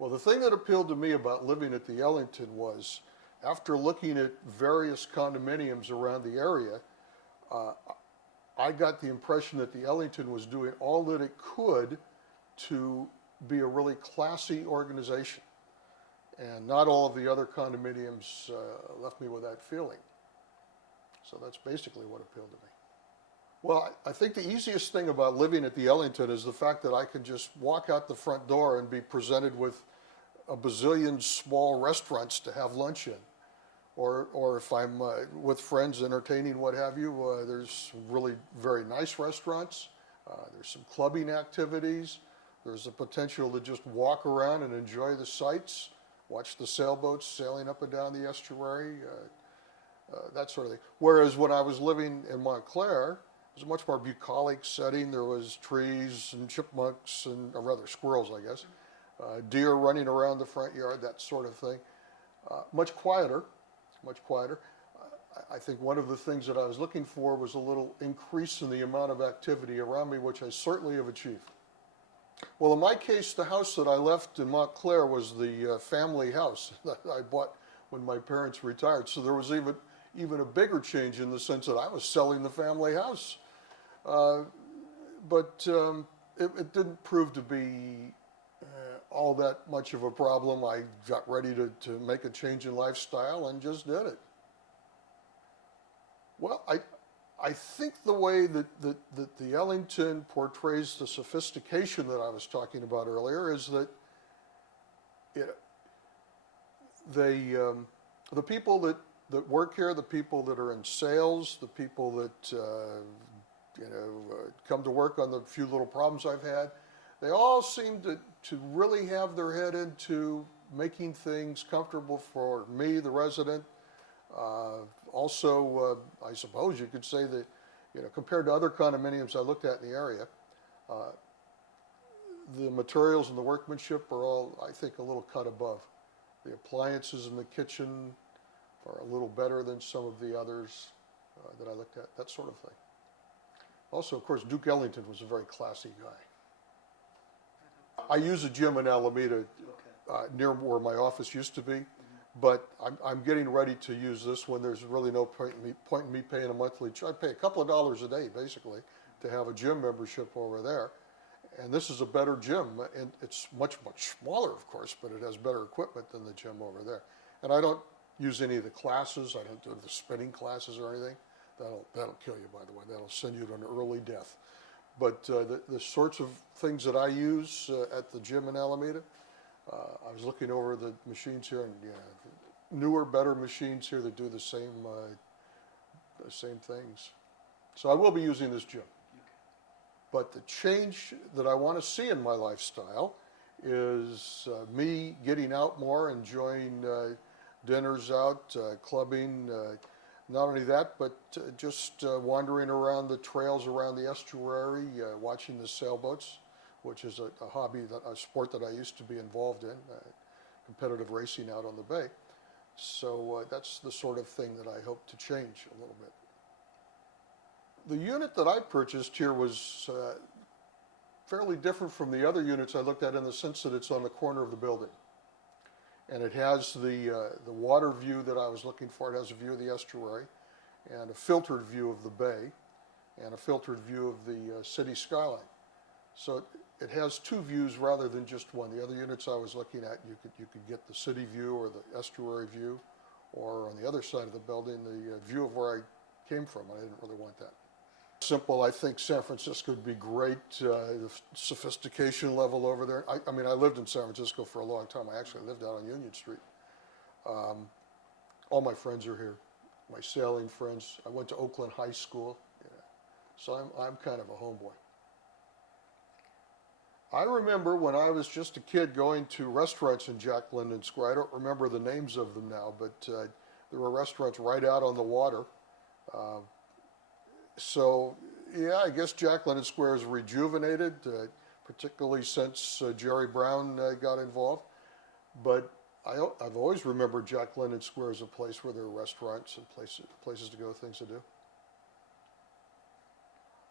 Well, the thing that appealed to me about living at the Ellington was, after looking at various condominiums around the area, uh, I got the impression that the Ellington was doing all that it could to be a really classy organization. And not all of the other condominiums left me with that feeling. So that's basically what appealed to me. Well, I think the easiest thing about living at the Ellington is the fact that I can just walk out the front door and be presented with a bazillion small restaurants to have lunch in. Or if I'm with friends entertaining, what have you, there's really very nice restaurants. There's some clubbing activities. There's the potential to just walk around and enjoy the sights, watch the sailboats sailing up and down the estuary, that sort of thing. Whereas when I was living in Montclair, it was a much more bucolic setting. There was trees and chipmunks and, or rather squirrels, I guess, deer running around the front yard, that sort of thing. Much quieter, much quieter. I think one of the things that I was looking for was a little increase in the amount of activity around me, which I certainly have achieved. Well, in my case, the house that I left in Montclair was the family house that I bought when my parents retired. So there was even a bigger change in the sense that I was selling the family house. But it didn't prove to be all that much of a problem. I got ready to make a change in lifestyle and just did it. Well, I think the way that the Ellington portrays the sophistication that I was talking about earlier is that the people that work here, the people that are in sales, the people that come to work on the few little problems I've had, they all seem to really have their head into making things comfortable for me, the resident. Also, I suppose you could say that, compared to other condominiums I looked at in the area, the materials and the workmanship are all, I think, a little cut above. The appliances in the kitchen are a little better than some of the others that I looked at, that sort of thing. Also, of course, Duke Ellington was a very classy guy. I use a gym in Alameda near where my office used to be, but I'm getting ready to use this one. There's really no point in me paying a monthly charge. I pay a couple of dollars a day, basically, to have a gym membership over there. And this is a better gym, and it's much, much smaller, of course, but it has better equipment than the gym over there. And I don't use any of the classes. I don't do the spinning classes or anything. That'll kill you, by the way. That'll send you to an early death. But the sorts of things that I use at the gym in Alameda, I was looking over the machines here, and newer, better machines here that do the same things. So I will be using this gym. But the change that I want to see in my lifestyle is me getting out more, enjoying dinners out, clubbing. Not only that, but just wandering around the trails around the estuary, watching the sailboats, which is a hobby, a sport that I used to be involved in, competitive racing out on the bay. So that's the sort of thing that I hope to change a little bit. The unit that I purchased here was fairly different from the other units I looked at in the sense that it's on the corner of the building. And it has the water view that I was looking for. It has a view of the estuary and a filtered view of the bay and a filtered view of the city skyline. So it has two views rather than just one. The other units I was looking at, you could get the city view or the estuary view, or on the other side of the building, the view of where I came from. I didn't really want that. Simple, I think San Francisco would be great, the sophistication level over there. I mean, I lived in San Francisco for a long time. I actually lived out on Union Street. All my friends are here, my sailing friends. I went to Oakland High School, so I'm kind of a homeboy. I remember when I was just a kid going to restaurants in Jack London Square. I don't remember the names of them now, but there were restaurants right out on the water. So, yeah, I guess Jack London Square is rejuvenated, particularly since Jerry Brown got involved. But I've always remembered Jack London Square as a place where there are restaurants and places to go, things to do.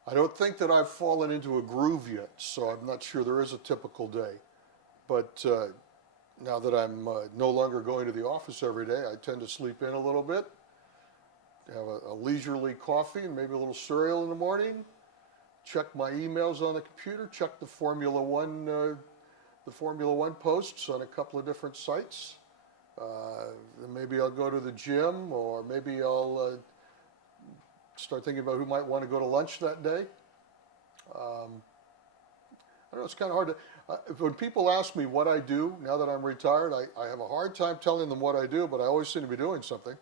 I don't think that I've fallen into a groove yet, so I'm not sure there is a typical day. But Now that I'm no longer going to the office every day, I tend to sleep in a little bit, have a leisurely coffee and maybe a little cereal in the morning, check my emails on the computer, check the Formula One posts on a couple of different sites. Then maybe I'll go to the gym, or maybe I'll start thinking about who might want to go to lunch that day. I don't know, it's kind of hard to, when people ask me what I do now that I'm retired, I have a hard time telling them what I do, but I always seem to be doing something.